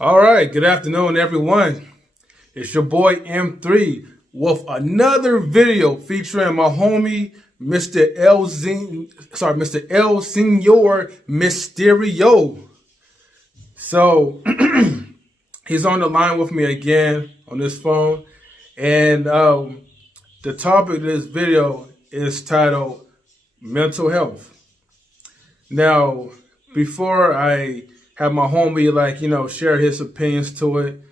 All right, good afternoon, everyone. It's your boy M3 with another video featuring my homie, Mr. Señor Mysterio. So he's on the line with me again on this phone, and the topic of this video is titled mental health. Now, before I have my homie share his opinions to it,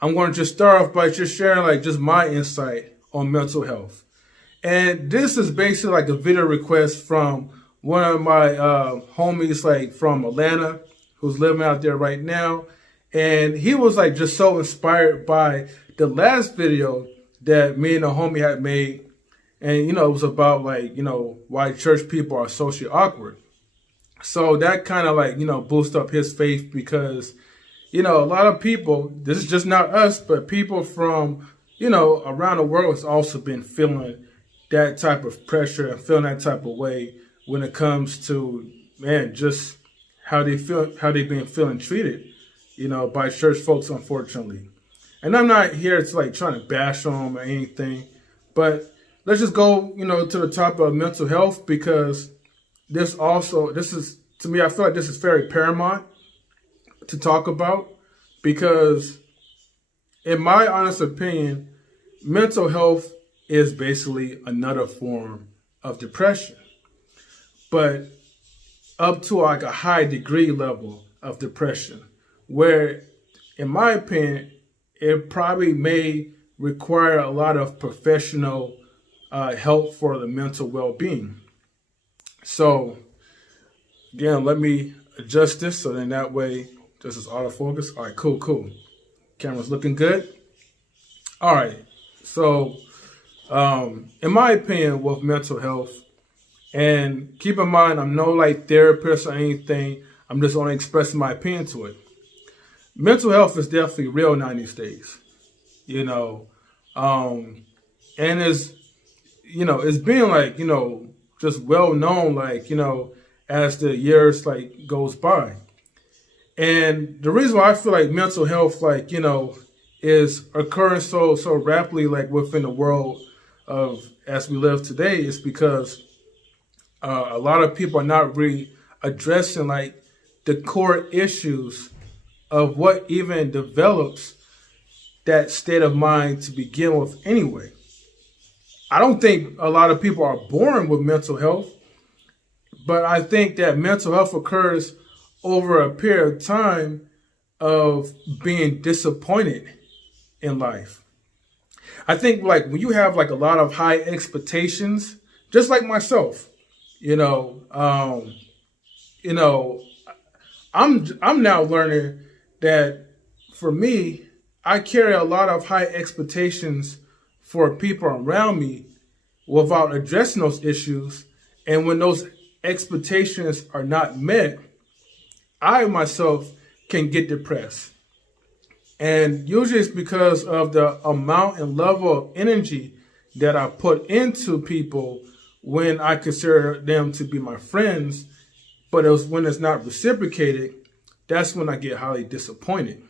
I'm going to just start off by just sharing just my insight on mental health. And this is basically like a video request from one of my homies from Atlanta who's living out there right now. And he was just so inspired by the last video that me and the homie had made. And, it was about why church people are socially awkward. So that kind of boost up his faith because, a lot of people, this is just not us, but people from, around the world has also been feeling that type of pressure and feeling that type of way when it comes to, just how they feel, how they've been feeling treated, by church folks, unfortunately. And I'm not here to trying to bash on them or anything, but let's just go, to the top of mental health because this is, to me, I feel like this is very paramount to talk about because, in my honest opinion, mental health is basically another form of depression, but up to a high degree level of depression, where, in my opinion, it probably may require a lot of professional help for the mental well-being. So, again, let me adjust this so then that way this is autofocus. All right, cool. Camera's looking good. All right, so in my opinion with mental health, and keep in mind I'm no therapist or anything, I'm just only expressing my opinion to it. Mental health is definitely real now these days, and it's being just well known, as the years goes by. And the reason why I feel like mental health, is occurring so rapidly, within the world of as we live today, is because a lot of people are not really addressing the core issues of what even develops that state of mind to begin with anyway. I don't think a lot of people are born with mental health, but I think that mental health occurs over a period of time of being disappointed in life. I think when you have a lot of high expectations, just like myself, I'm now learning that for me, I carry a lot of high expectations for people around me without addressing those issues. And when those expectations are not met, I myself can get depressed. And usually it's because of the amount and level of energy that I put into people when I consider them to be my friends. But when it's not reciprocated, that's when I get highly disappointed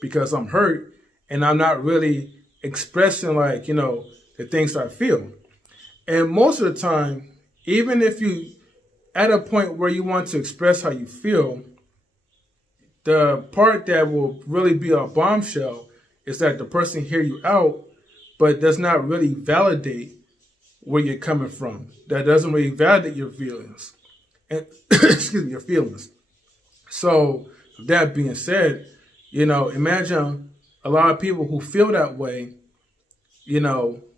because I'm hurt and I'm not really expressing the things I feel. And most of the time, even if you at a point where you want to express how you feel, the part that will really be a bombshell is that the person hear you out, but does not really validate where you're coming from. That doesn't really validate your feelings. And excuse me, your feelings. So that being said, imagine a lot of people who feel that way,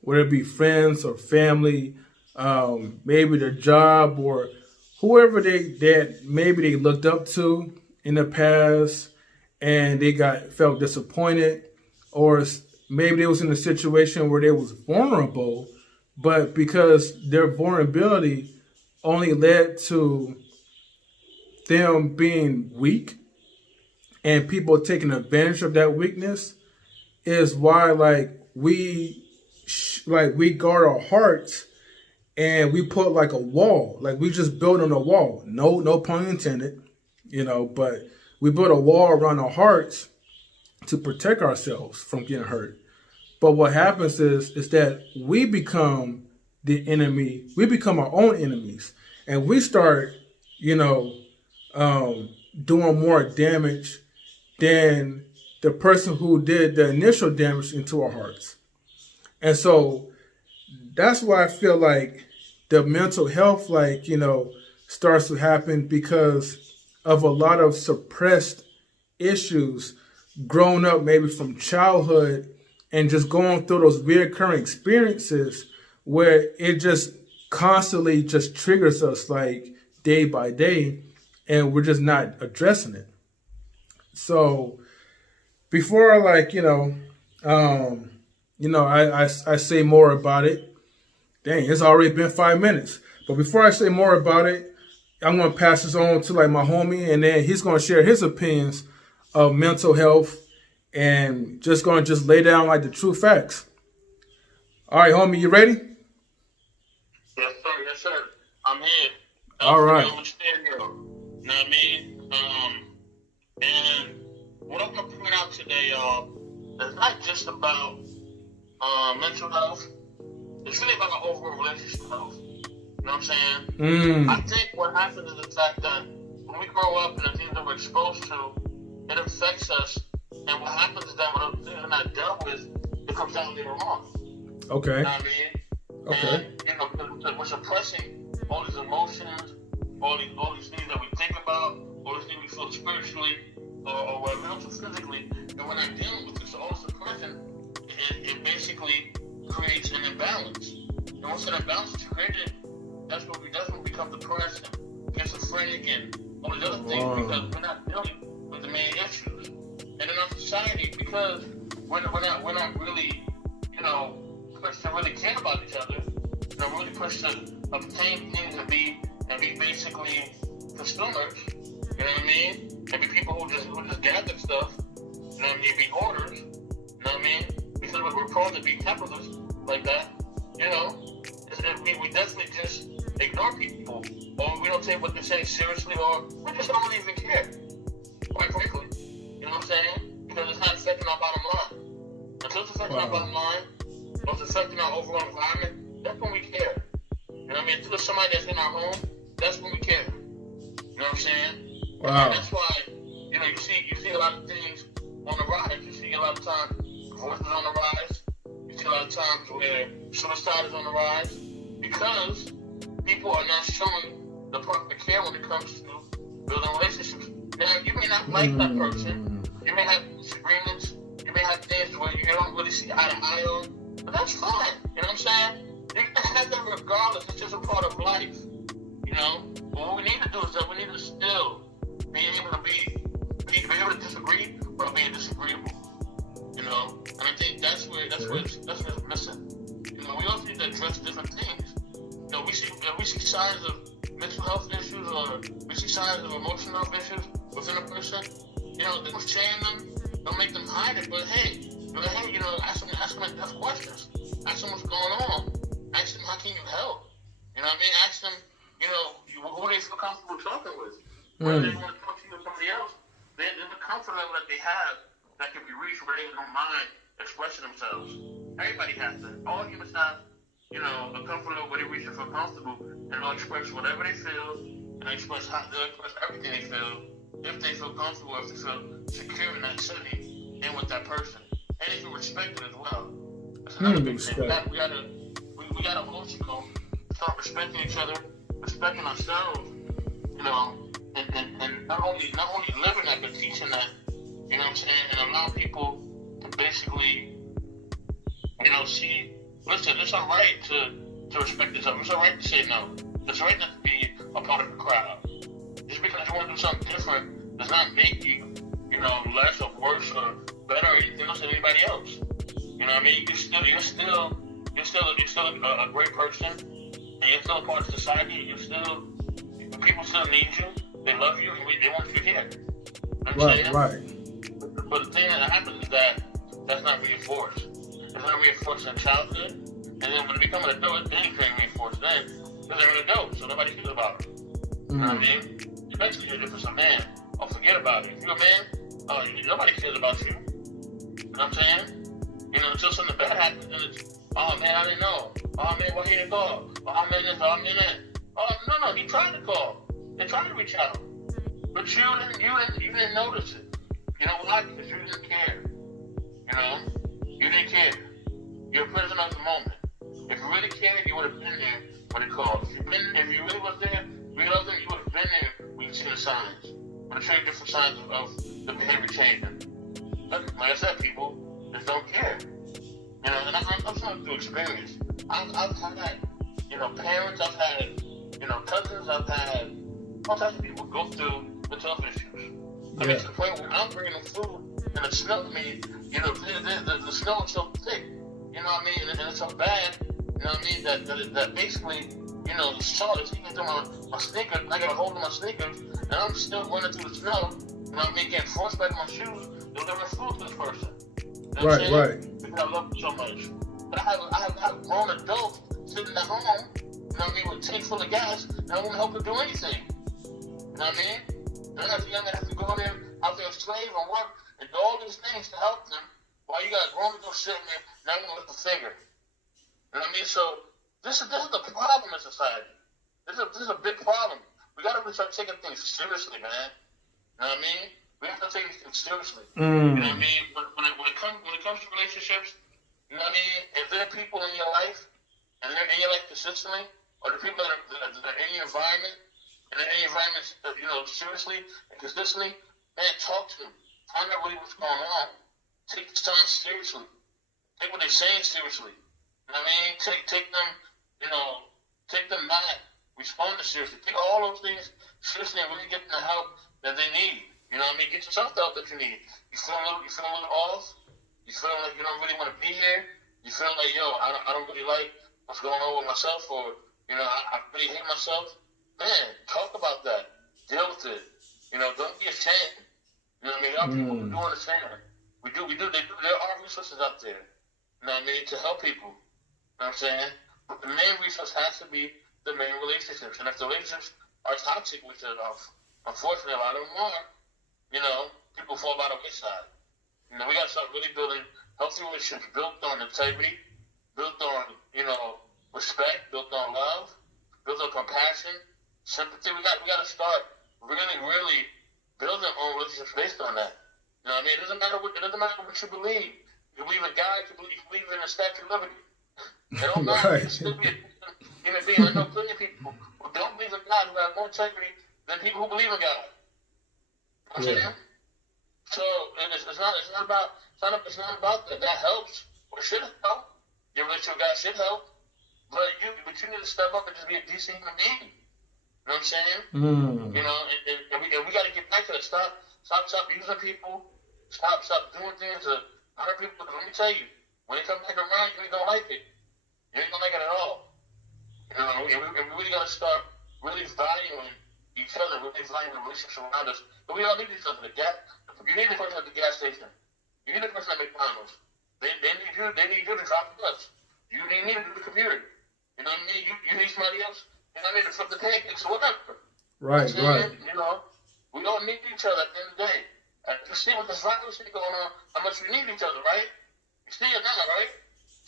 whether it be friends or family, maybe their job or whoever maybe they looked up to in the past and they felt disappointed, or maybe they was in a situation where they was vulnerable, but because their vulnerability only led to them being weak and people taking advantage of that weakness, is why we guard our hearts and we put a wall, we just build on a wall. No pun intended, but we build a wall around our hearts to protect ourselves from getting hurt. But what happens is that we become the enemy. We become our own enemies, and we start, doing more damage than the person who did the initial damage into our hearts. And so that's why I feel like the mental health, starts to happen because of a lot of suppressed issues grown up maybe from childhood and just going through those reoccurring experiences where it just constantly just triggers us day by day, and we're just not addressing it. So before I say more about it, dang, it's already been 5 minutes. But before I say more about it, I'm going to pass this on to my homie, and then he's going to share his opinions of mental health and just going to lay down the true facts. All right, homie, you ready? Yes, sir. Yes, sir. I'm here. All right. You know what I mean? And what I'm going to point out today, y'all, is not just about mental health. It's really about our overall relationship health. You know what I'm saying? I think what happens is the fact that when we grow up and the things that we're exposed to, it affects us. And what happens is that when the things are not dealt with, it comes out later on. Okay. You know what I mean? Okay. And, we're suppressing all these emotions, all these things that we think about, all these things we feel spiritually, or we're also physically, and we're not dealing with it. So all suppression, it basically creates an imbalance. And once that imbalance is created, that's when we become depressed and schizophrenic and all these other things because we're not dealing with the main issues. And in our society, because we're not really, pushed to really care about each other, we're really pushed to obtain things and be basically consumers, you know what I mean? And be people who just gather stuff, you know what I mean? Be hoarders, you know what I mean? Because we're prone to be capitalists like that, we definitely just ignore people, or we don't take what they're saying seriously, or we just don't even care, quite frankly. You know what I'm saying? Because it's not affecting our bottom line. Until it's affecting our bottom line, or it's affecting our overall environment, that's when we care. You know what I mean? Until it's somebody that's in our home, that's when we care. You know what I'm saying? Wow. And that's why, you see a lot of things on the rise. You see a lot of times divorce is on the rise. You see a lot of times where suicide is on the rise. Because people are not showing the proper care when it comes to building relationships. Now, you may not like that person. You may have disagreements. You may have things where you don't really see eye to eye on. But that's fine. You know what I'm saying? You can have that regardless. It's just a part of life. But what we need to do is that we need to still be able to disagree or be disagreeable. And I think that's where it's missing. We also need to address different things. We see signs of mental health issues or we see signs of emotional health issues within a person. Don't shame them, don't make them hide it, but hey, ask them questions. Ask them what's going on. Ask them how can you help. You know what I mean? Ask them, who they feel comfortable talking with. Whether they want to talk to you or somebody else, there's a comfort level that they have that can be reached where they don't mind expressing themselves. Everybody has that. All humans have, a comfort level where they reach and feel comfortable and they'll express whatever they feel and they'll express everything they feel if they feel comfortable, if they feel secure in that setting and with that person. And if you respect it as well. That's another big thing. We gotta also start respecting each other, respecting ourselves, and not only living that, but teaching that, you know what I'm saying, and allow people to basically, see, listen, it's alright to respect each other. It's alright to say no. It's alright not to be a part of the crowd. Just because you want to do something different does not make you, less or worse or better or anything else than anybody else. You know what I mean? You're still a great person, and you're still a part of society. People still need you. They love you. They want you here. You know Right. But the thing that happens is that that's not reinforced. It's not reinforced in childhood, and then when they become an adult, they ain't reinforced then because they're an adult, so nobody cares about it. You know what I mean? Especially if it's a man. Oh, forget about it. If you're a man, nobody cares about you. You know what I'm saying? You know, until something bad happens, and it's, oh man, I didn't know. Oh man, why he didn't call? Oh man, this, oh man, that. Oh no, he tried to call. They tried to reach out, but you didn't notice it. You know why? Because you didn't care. You know, you didn't care. You're a prisoner of the moment. If you really cared, you would have been there when it called. If you really was there, you loved them, you would have been there when you see the signs. When you show you different signs of the behavior changing. But like I said, people just don't care. You know, and I'm talking through experience. I've had, you know, parents, I've had, you know, cousins, I've had all types of people go through the tough issues. I mean, to the point where I'm bringing them food and the snow, I mean, you know, the snow is so thick, you know what I mean, and it's so bad, you know what I mean, that basically, you know, the salt is eating through my sneakers, I got a hold of my sneakers, and I'm still running through the snow, you know what I mean, getting forced back in my shoes, delivering food to this person. You know right. Because I love them so much. But I have grown adults sitting at home, you know what I mean, with a tank full of gas, and I won't help them do anything. You know what I mean? And as a young man, I have to go out there and slave and work and do all these things to help them, while you got grown adults sitting there, not going to lift a finger. You know what I mean? So this is the problem in society. This is a big problem. We got to really start taking things seriously, man. You know what I mean? We have to take these things seriously. You know what I mean? When it comes to relationships, you know what I mean? If there are people in your life, and they're in your life consistently, or the people that are in your environment, and they're in your environment, you know, seriously and consistently, man, talk to them. Find out really what's going on. Take the signs seriously. Take what they're saying seriously. You know what I mean? Take them, you know, take them back. Respond to seriously. Take all those things seriously and really get them the help that they need. You know what I mean? Get yourself the help that you need. You feel a little off. You feel like you don't really want to be here. You feel like, yo, I don't really like what's going on with myself, or, you know, I really hate myself. Man, talk about that. Deal with it. You know, don't be ashamed. You know what I mean? There are people who do understand. We do. There are resources out there. You know what I mean? To help people. You know what I'm saying? But the main resource has to be the main relationships. And if the relationships are toxic, which is, unfortunately, a lot of them are, you know, people fall by the wayside. You know, we got to start really building healthy relationships built on integrity, built on, you know, respect, built on love, built on compassion, sympathy. We got to start really building on relationships based on that. You know what I mean? It doesn't matter what you believe. You believe in God, you believe in the Statue of Liberty. It don't matter. You still be a human being. I know plenty of people who don't believe in God who have more integrity than people who believe in God. You know what I'm saying? So it's not about that. That helps, or should help. Your relationship with God should help, but you need to step up and just be a decent human being. You know what I'm saying? You know, and we got to get back to that. Stop using people. Stop doing things to other people. Let me tell you, when they come back around, you ain't gonna like it. You ain't gonna like it at all. You know, and we really got to start really valuing each other, really valuing the relationships around us. But we all need each other. You need the person at the gas station. You need the person at McDonald's. They need you to drop the bus. You need to do the computer. You know what I mean? You need somebody else. You know what I mean? To flip the pancakes or whatever. Right. You know, we all need each other at the end of the day. You see with this virus thing going on, how much we need each other, right? You see it now, right?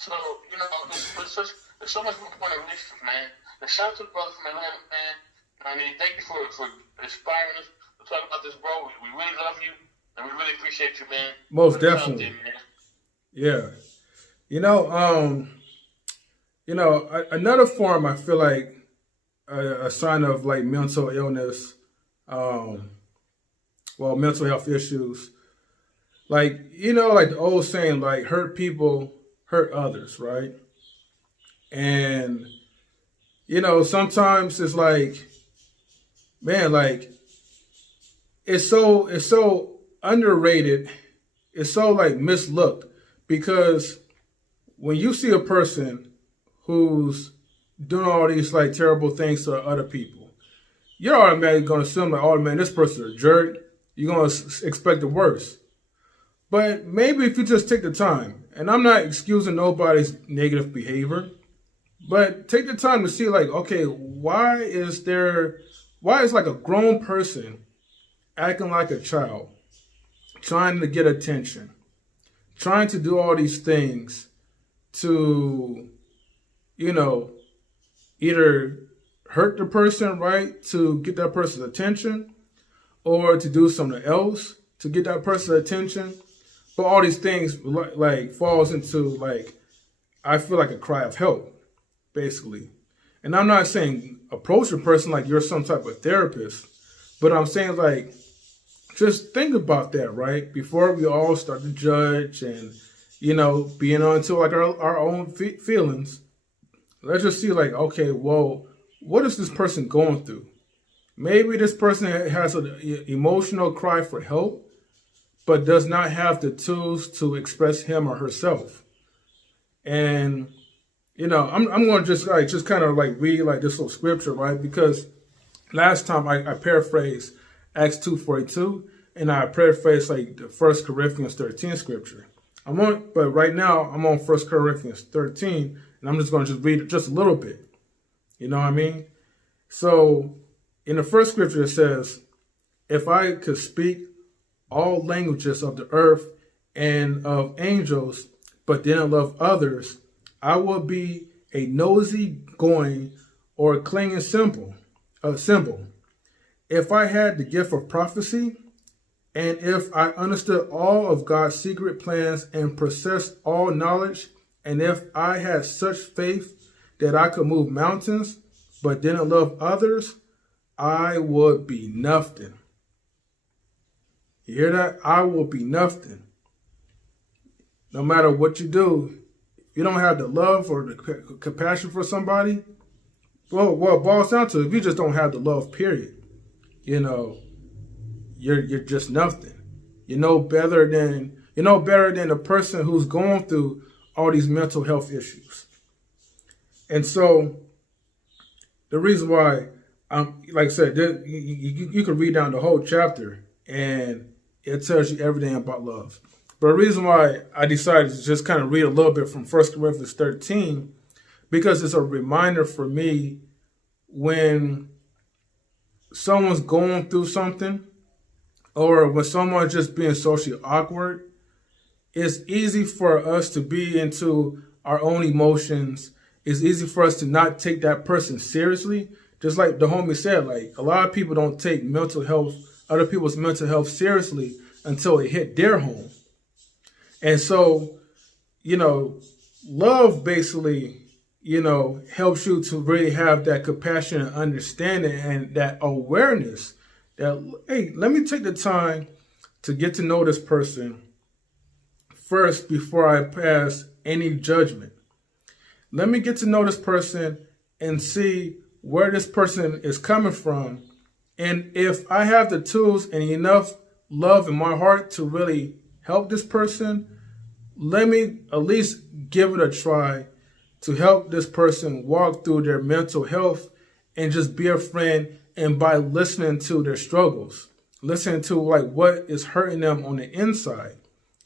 So, you know, there's so much more point of relationships, man. And shout out to the brother from Atlanta, man. I mean, thank you for inspiring us to talk about this, bro. We really love you, and we really appreciate you, man. Most definitely. Yeah. Another form I feel like a sign of like mental illness, mental health issues, like, you know, like the old saying, like, hurt people hurt others, right? And, you know, sometimes it's like, man, like, it's so underrated. It's so like mislooked, because when you see a person who's doing all these like terrible things to other people, you're automatically going to assume like, oh man, this person's a jerk. You're going to expect the worst. But maybe if you just take the time, and I'm not excusing nobody's negative behavior, but take the time to see like, okay, why is like a grown person acting like a child, trying to get attention, trying to do all these things to, either hurt the person, right, to get that person's attention, or to do something else to get that person's attention. But all these things like falls into like, I feel like a cry of help, basically. And I'm not saying approach a person like you're some type of therapist, but I'm saying like, just think about that, right? Before we all start to judge and, being on to like our own feelings, let's just see like, okay, well, what is this person going through? Maybe this person has an emotional cry for help, but does not have the tools to express him or herself. And, I'm going to just kind of like read like this little scripture, right? Because last time I paraphrased Acts 2:42, and I paraphrased like the 1 Corinthians 13 scripture. But right now I'm on 1 Corinthians 13, and I'm just going to just read it just a little bit. You know what I mean? So in the first scripture it says, if I could speak all languages of the earth and of angels, but didn't love others, I would be a nosy going or a clinging symbol. If I had the gift of prophecy, and if I understood all of God's secret plans and possessed all knowledge, and if I had such faith that I could move mountains, but didn't love others, I would be nothing. You hear that? I will be nothing. No matter what you do, if you don't have the love or the compassion for somebody, well, it boils down to, if you just don't have the love, period, you're just nothing. You know better than the person who's going through all these mental health issues. And so the reason why, like I said, you can read down the whole chapter and it tells you everything about love. But the reason why I decided to just kind of read a little bit from 1 Corinthians 13, because it's a reminder for me when someone's going through something, or when someone's just being socially awkward, it's easy for us to be into our own emotions. It's easy for us to not take that person seriously. Just like the homie said, like a lot of people don't take other people's mental health seriously until it hit their home. And so, love basically, helps you to really have that compassion and understanding and that awareness that, hey, let me take the time to get to know this person first before I pass any judgment. Let me get to know this person and see where this person is coming from. And if I have the tools and enough love in my heart to really help this person, let me at least give it a try to help this person walk through their mental health and just be a friend. And by listening to their struggles, listening to like what is hurting them on the inside.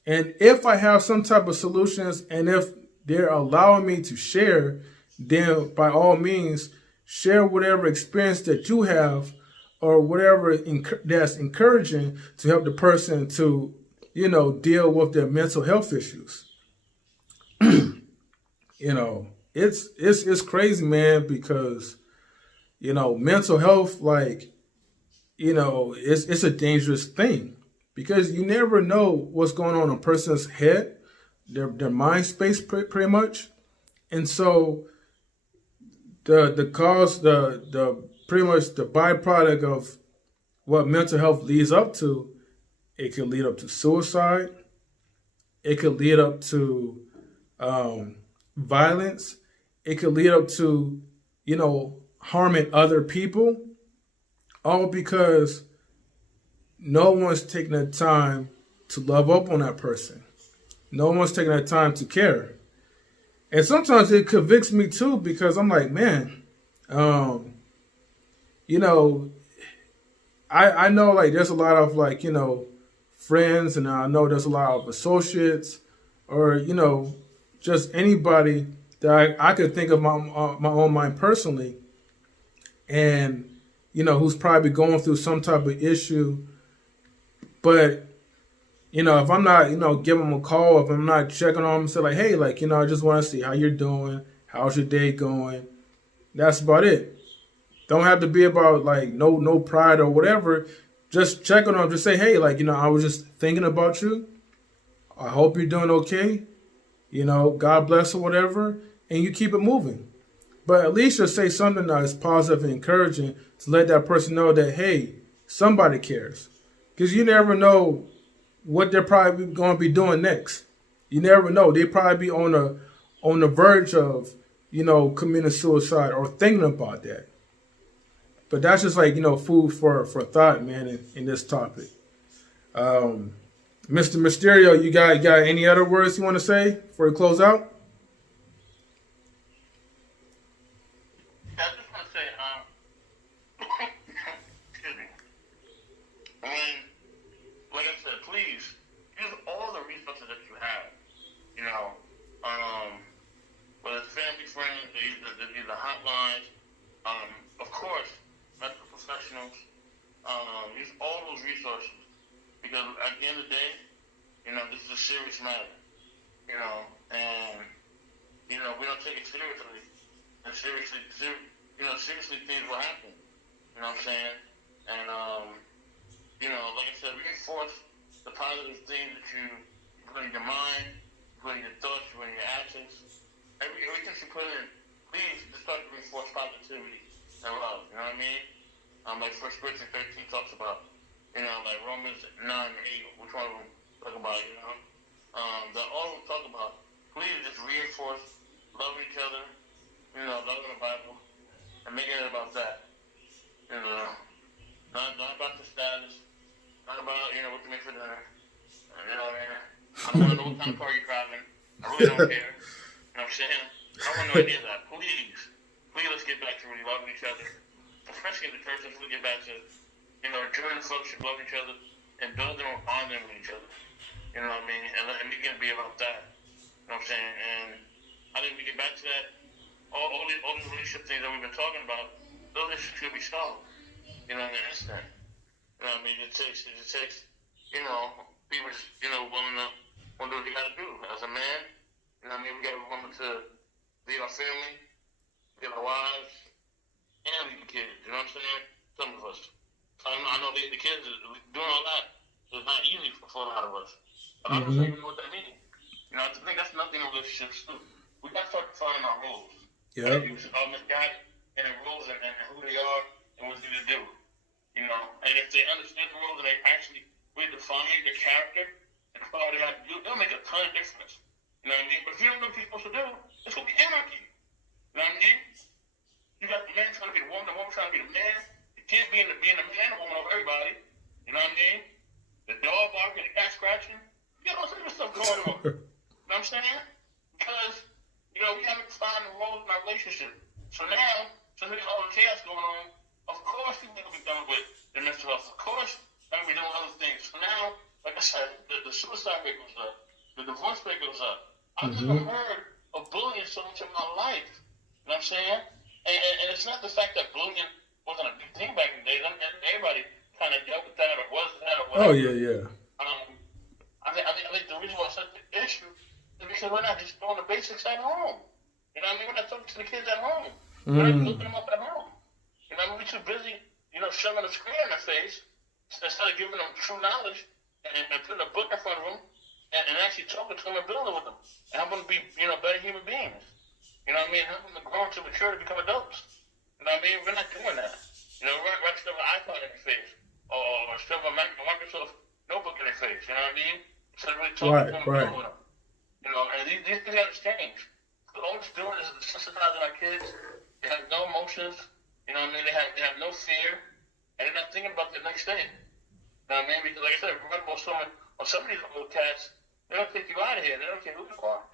And if I have some type of solutions and if they're allowing me to share, then by all means, share whatever experience that you have or whatever that's encouraging to help the person to, deal with their mental health issues. It's crazy, man, because mental health, like, it's a dangerous thing because you never know what's going on in a person's head, their mind space pretty much. And so the cause, the pretty much the byproduct of what mental health leads up to, it could lead up to suicide. It could lead up to violence. It could lead up to, harming other people, all because no one's taking the time to love up on that person. No one's taking the time to care. And sometimes it convicts me too, because I'm like, man, I know like there's a lot of like, friends, and I know there's a lot of associates or, just anybody that I could think of my own mind personally. And, who's probably going through some type of issue. But if I'm not, giving them a call, if I'm not checking on them, say like, hey, like, I just want to see how you're doing, how's your day going. That's about it. Don't have to be about like no pride or whatever. Just check on them. Just say, hey, like, I was just thinking about you. I hope you're doing okay. God bless or whatever, and you keep it moving. But at least just say something that is positive and encouraging to let that person know that, hey, somebody cares. Because you never know what they're probably going to be doing next. You never know. They probably be on the verge of, committing suicide or thinking about that. But that's just like, food for thought, man, in this topic. Mr. Mysterio, you got any other words you want to say before we close out? I just want to say, excuse me. Like I said, please use all the resources that you have. Whether it's family, friends, the hotlines, of course, medical professionals. Use all those resources because at the end of the day, this is a serious matter. And we don't take it seriously. And seriously, things will happen. You know what I'm saying? And like I said, reinforce the positive things that you put in your mind, you put in your thoughts, you put in your actions. Everything you put in, please just start to reinforce positivity and love. You know what I mean? Like 1 Corinthians 13 talks about, like Romans 9 or 8, which one of them talk about, all of them talk about, please just reinforce loving each other, loving the Bible, and making it about that. Not about the status, not about, what you make for dinner. You know what I mean? I don't want to know what kind of car you're driving. I really don't care. You know what I'm saying? I don't want to know any of that. Please, let's get back to really loving each other. Especially in the church, let's really get back to, joining the fellowship, loving each other, and building or bonding with each other. You know what I mean? And it can be about that. You know what I'm saying? And I think we get back to that. All these relationship things that we've been talking about, those issues could be solved. In an instant. You know what I mean? It takes people just, willing to do what they gotta do. As a man, we gotta be willing to lead our family, lead our wives, and lead the kids. You know what I'm saying? Some of us. I know the kids doing all that is not easy for a lot of us. But I don't even know what that means. I think that's nothing in relationships too. We gotta start defining our roles. Yeah. Misguided in the roles and who they are and what they need to do. And if they understand the roles and they actually redefine their character and what they have to do, they'll make a ton of difference. You know what I mean? But if you don't know what you're supposed to do, it's going to be anarchy. You know what I mean? You got the man trying to be the woman trying to be the man. You can't be being a man or woman over everybody. You know what I mean? The dog barking, the cat scratching. You got all sorts of stuff going on. You know what I'm saying? Because, we haven't defined the roles in our relationship. So now, since we got all the chaos going on, of course people are going to be done with their mental health. Of course they're going to be doing other things. So now, like I said, the suicide rate goes up. The divorce rate goes up. I've never heard of bullying so much in my life. You know what I'm saying? And it's not the fact that bullying wasn't a big thing back in the days. Everybody kind of dealt with that or was that or whatever. Oh, yeah. I think the reason why it's such an issue is because we're not just doing the basics at home. You know what I mean? We're not talking to the kids at home. We're not looking them up at home. We're too busy, shoving a screen in their face instead of giving them true knowledge and putting a book in front of them and actually talking to them and building with them and helping them be, better human beings. You know what I mean? Helping them grow into maturity to become adults. You know what I mean? We're not doing that. We're shoving an iPod in their face or shoving a Microsoft notebook in their face. You know what I mean? Instead of really talking to them and building with them. And these things got to change. All it's doing is desensitizing our kids. They have no emotions. You know what I mean? They have no fear, and they're not thinking about the next day. You know what I mean? Because like I said, remember on some of these old cats, they don't take you out of here. They don't care who you are.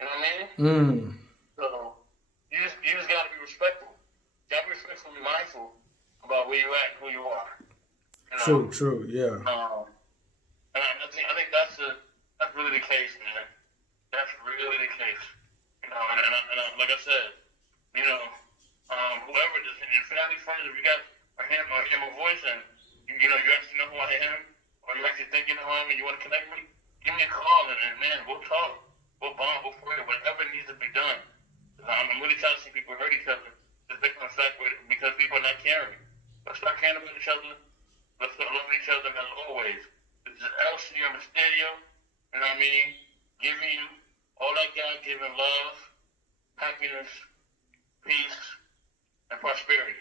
You know what I mean? So you just got to be respectful. You got to be respectful and be mindful about where you're at and who you are. True, yeah. And I think that's really the case, man. That's really the case. And like I said, whoever it is in your family, friends, if you got him or a voice and you actually know who I am, or or you're actually thinking of him and you want to connect with me, give me a call and man, we'll talk. We'll bond, we'll pray, whatever needs to be done. I'm really trying to see people hurt each other just based on the fact because people are not caring. Let's start caring about each other. Let's start loving each other as always. This is Señor Mysterio, you know what I mean? Giving you all that God-given love, happiness, peace, and prosperity.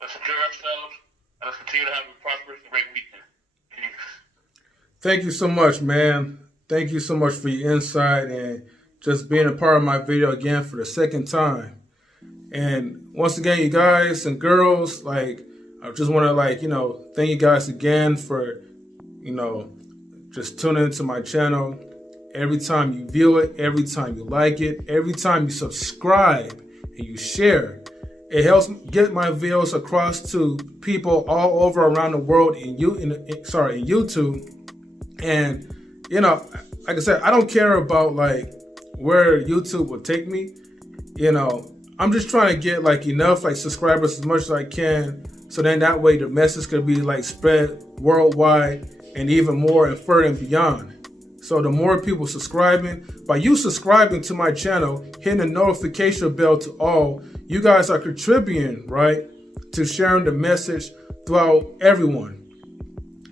Let's enjoy ourselves, and let's continue to have a prosperous and great weekend. Peace. Thank you so much, man. Thank you so much for your insight and just being a part of my video again for the second time. And once again, you guys and girls, like, I just want to, like, you know, thank you guys again for, you know, just tuning into my channel. Every time you view it, every time you like it, every time you subscribe and you share, it helps get my videos across to people all over around the world in YouTube. And, you know, like I said, I don't care about, like, where YouTube will take me. You know, I'm just trying to get, like, enough, like, subscribers as much as I can, so then that way the message could be, like, spread worldwide and even more and further and beyond. So the more people subscribing, by you subscribing to my channel, hitting the notification bell to all, you guys are contributing, right, to sharing the message throughout everyone.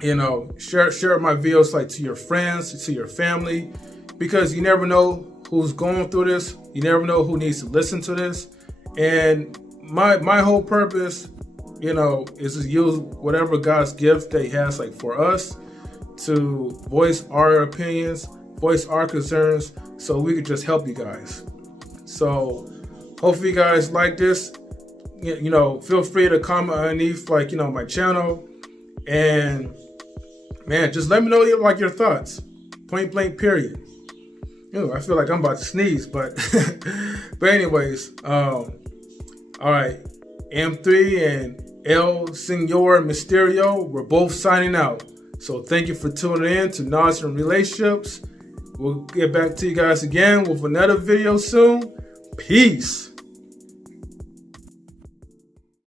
You know, share my videos, like, to your friends, to your family, because you never know who's going through this. You never know who needs to listen to this. And my whole purpose, you know, is to use whatever God's gift that He has, like, for us to voice our opinions, voice our concerns, so we could just help you guys. So hopefully you guys like this. You know, feel free to comment underneath, like, you know, my channel, and man, just let me know, like, your thoughts. Point blank, period. You know, I feel like I'm about to sneeze, but but anyways, all right, M3 and El Señor Mysterio, we're both signing out. So thank you for tuning in to Knowledge and Relationships. We'll get back to you guys again with another video soon. Peace.